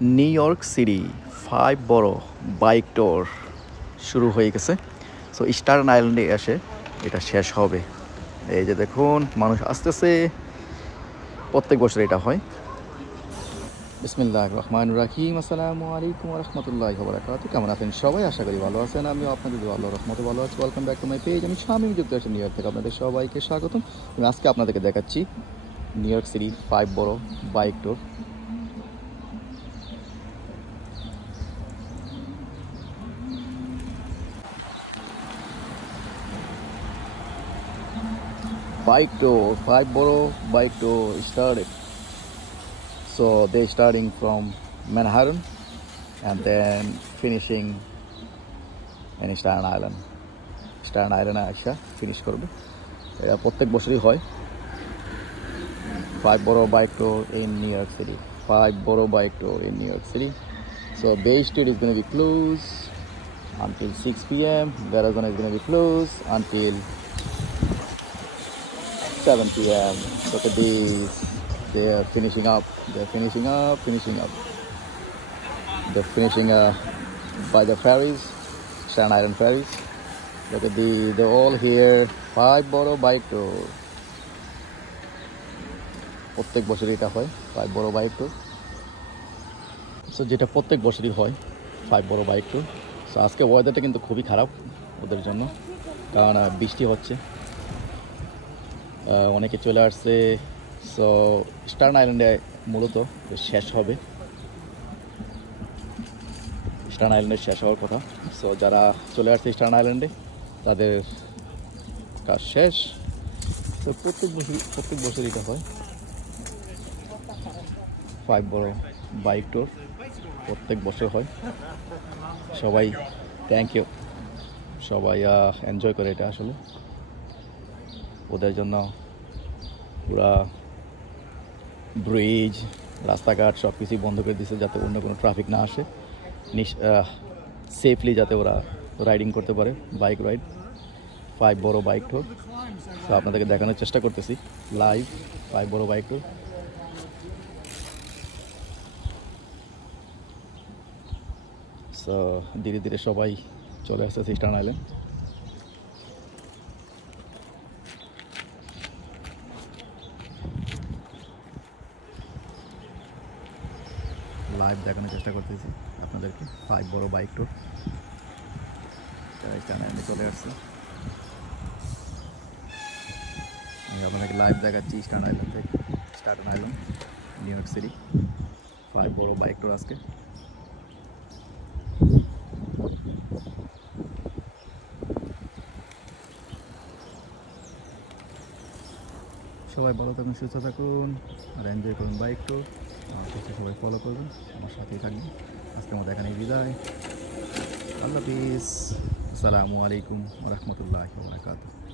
New York city 5 বড় bike tour শুরু হয়ে গেছে। সো স্টার্ন আইল্যান্ডে এসে এটা শেষ হবে। এই যে দেখুন মানুষ আসতেছে, প্রত্যেক বছর এটা হয়। বিসমিল্লাহির রহমানির রহিম। আসসালামু আলাইকুম ওয়া রাহমাতুল্লাহি ওয়া বারাকাতুহু। কেমন আছেন সবাই? আশা করি ভালো আছেন। আমিও আপনাদের দোয়া আল্লাহর রহমতে ভালো আছি। Welcome back to my page. আমি শামীম যুক্তরাষ্ট্র নিউ ইয়র্ক থেকে আপনাদের সবাইকে স্বাগতম। আমি আজকে আপনাদেরকে দেখাচ্ছি নিউ ইয়র্ক সিটি 5 বড় bike tour. Bike tour, 5 borough bike tour started. So they starting from Manhattan and then finishing in Staten Island. Staten Island আসা ফিনিশ করবে। এটা প্রত্যেক বছরই হয়। 5 borough bike tour in New York City. 5 borough bike tour in New York City. So Bay Street is going to be closed until 6 p.m. Verrazano is going to be closed until 7 p.m. Look at these. They are finishing up. They're finishing up. They're finishing by the ferries, Staten Island ferries. Look at they're all here. 5 borough bike tour. প্রত্যেক বছরই এটা হয় 5 বড় bike tour. So যেটা প্রত্যেক বছরই হয় 5 বড় বাইক ট্যুর। সো আজকে ওয়েদারটা কিন্তু খুবই খারাপ ওদের জন্য, কারণ বৃষ্টি হচ্ছে। অনেকে চলে আসছে। সো স্টার্ন আইল্যান্ডে মূলত শেষ হবে, স্টার্ন আইল্যান্ডে শেষ হওয়ার কথা। সো যারা চলে আসছে স্টার্ন আইল্যান্ডে তাদের কাজ শেষ। তো প্রত্যেক বছর এটা হয় 5 বড় বাইক ট্যুর, প্রত্যেক বছর হয়। সবাই থ্যাংক ইউ, সবাই এনজয় করে এটা। আসলে ওদের জন্য পুরা ব্রিজ, রাস্তাঘাট সব কিছুই বন্ধ করে দিয়েছে, যাতে অন্য কোনো ট্রাফিক না আসে, সেফলি যাতে ওরা রাইডিং করতে পারে, বাইক রাইড। 5 বড় বাইক ট্যুর। তো আপনাদেরকে দেখানোর চেষ্টা করতেছি লাইভ 5 বড় বাইক ট্যুর। সো ধীরে ধীরে সবাই চলে আসতেছে স্টার্ন আইল্যান্ড। লাইভ দেখানোর চেষ্টা করতেছি আপনাদেরকে 5 বড় বাইক ট্যুর। স্টার্ন আইল্যান্ডে চলে আসছে, আমি আপনাদেরকে লাইভ দেখাচ্ছি স্টার্ন আইল্যান্ড থেকে। Stern island, new York city 5 বড় বাইক ট্যুর আজকে। সবাই ভালো থাকুন, সুস্থ থাকুন আর এনজয় করুন বাইক ট্যুর। আমার কাছে সবাই ফলো করবেন, আমার সাথেই থাকবেন। আজকে আমাদের এখানে বিদায়। আল্লাহ হাফিজ। আসসালামু আলাইকুম ওয়া রাহমাতুল্লাহি ওয়া বারাকাতুহু।